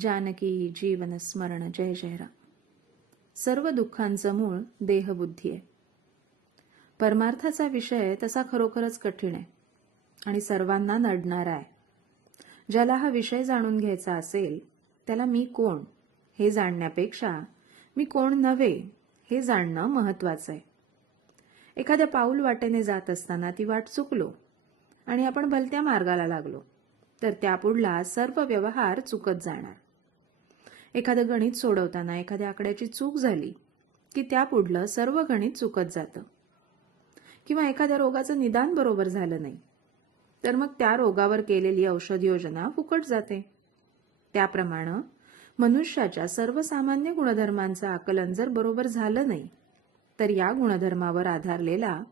जानकी जीवन स्मरण जय जय राम. सर्व दुःखांचं मूळ देहबुद्धी आहे. परमार्थाचा विषय तसा खरोखरच कठीण आहे आणि सर्वांना नडणारा आहे. ज्याला हा विषय जाणून घ्यायचा असेल त्याला मी कोण हे जाणण्यापेक्षा मी कोण नव्हे हे जाणणं महत्वाचं आहे. एखाद्या पाऊल वाटेने जात असताना ती वाट चुकलो आणि आपण भलत्या मार्गाला लागलो तर त्यापुढला सर्व व्यवहार चुकत जाणार. एखादं गणित सोडवताना एखाद्या आकड्याची चूक झाली की त्यापुढलं सर्व गणित चुकत जातं. किंवा एखाद्या रोगाचं निदान बरोबर झालं नाही तर मग त्या रोगावर केलेली औषध योजना फुकट जाते. त्याप्रमाणे मनुष्याच्या सर्वसामान्य गुणधर्मांचं आकलन जर बरोबर झालं नाही तर या गुणधर्मावर आधारलेला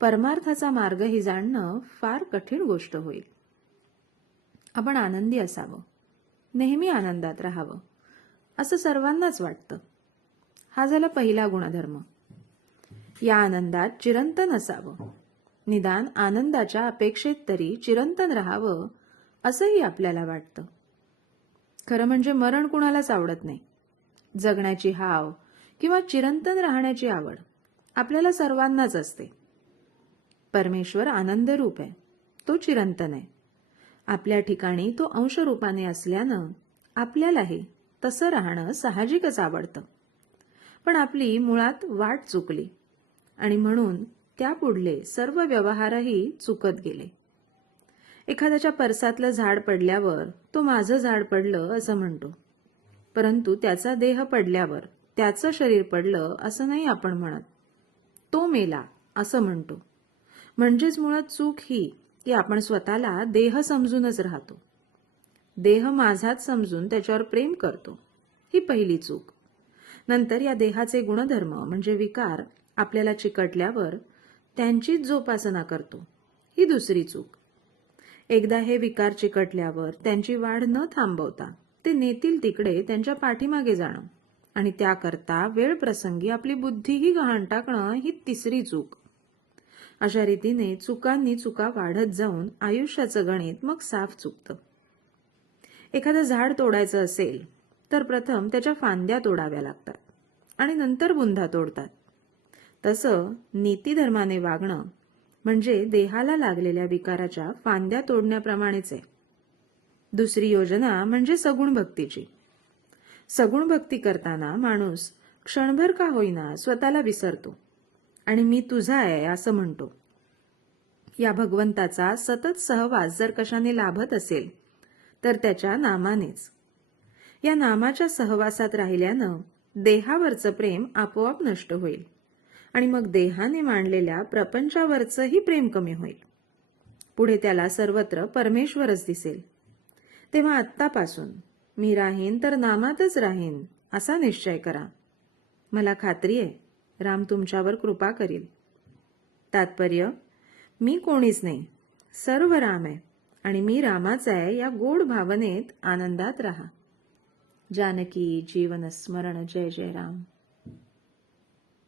परमार्थाचा मार्गही जाणणं फार कठीण गोष्ट होईल. आपण आनंदी असावं, नेहमी आनंदात राहावं असं सर्वांनाच वाटतं. हा झाला पहिला गुणधर्म. या आनंदात चिरंतन असावं, निदान आनंदाच्या अपेक्षेत तरी चिरंतन राहावं असंही आपल्याला वाटतं. खरं म्हणजे मरण कुणालाच आवडत नाही. जगण्याची हाव किंवा चिरंतन राहण्याची आवड आपल्याला सर्वांनाच असते. परमेश्वर आनंदरूप आहे, तो चिरंतन आहे. आपल्या ठिकाणी तो अंशरूपाने असल्यानं आपल्यालाही तसं राहणं साहजिकच आवडतं. पण आपली मुळात वाट चुकली आणि म्हणून त्यापुढले सर्व व्यवहारही चुकत गेले. एखाद्याच्या परसातलं झाड पडल्यावर तो माझं झाड पडलं असं म्हणतो, परंतु त्याचा देह पडल्यावर त्याचं शरीर पडलं असं नाही आपण म्हणत. तो मेला असं म्हणतो. म्हणजेच मुळात चूक ही की आपण स्वतःला देह समजूनच राहतो. देह माझाच समजून त्याच्यावर प्रेम करतो, ही पहिली चूक. नंतर या देहाचे गुणधर्म म्हणजे विकार आपल्याला चिकटल्यावर त्यांचीच जोपासना करतो, ही दुसरी चूक. एकदा हे विकार चिकटल्यावर त्यांची वाढ न थांबवता ते नेतील तिकडे त्यांच्या पाठीमागे जाणं आणि त्याकरता वेळ प्रसंगी आपली बुद्धीही गहाण टाकणं, ही तिसरी चूक. अशा रीतीने चुकांनी चुका वाढत जाऊन आयुष्याचं गणित मग साफ चुकतं. एखादं झाड तोडायचं असेल तर प्रथम त्याच्या फांद्या तोडाव्या लागतात आणि नंतर बुंधा तोडतात. तसं नीतिधर्माने वागणं म्हणजे देहाला लागलेल्या विकाराच्या फांद्या तोडण्याप्रमाणेच आहे. दुसरी योजना म्हणजे सगुण भक्तीची. सगुण भक्ती करताना माणूस क्षणभर का होईना स्वतःला विसरतो आणि मी तुझा आहे असं म्हणतो. या भगवंताचा सतत सहवास जर कशाने लाभत असेल तर त्याच्या नामानेच. या नामाच्या सहवासात राहिल्यानं देहावरचं प्रेम आपोआप नष्ट होईल आणि मग देहाने मांडलेल्या प्रपंचावरचंही प्रेम कमी होईल. पुढे त्याला सर्वत्र परमेश्वरच दिसेल. तेव्हा आत्तापासून मी राहीन तर नामातच राहीन असा निश्चय करा. मला खात्री आहे राम तुमच्यावर कृपा करील. तात्पर्य, मी कोणीच नाही, सर्व राम आहे आणि मी रामाचा आहे या गोड भावनेत आनंदात राहा. जानकी जीवन स्मरण जय जय राम.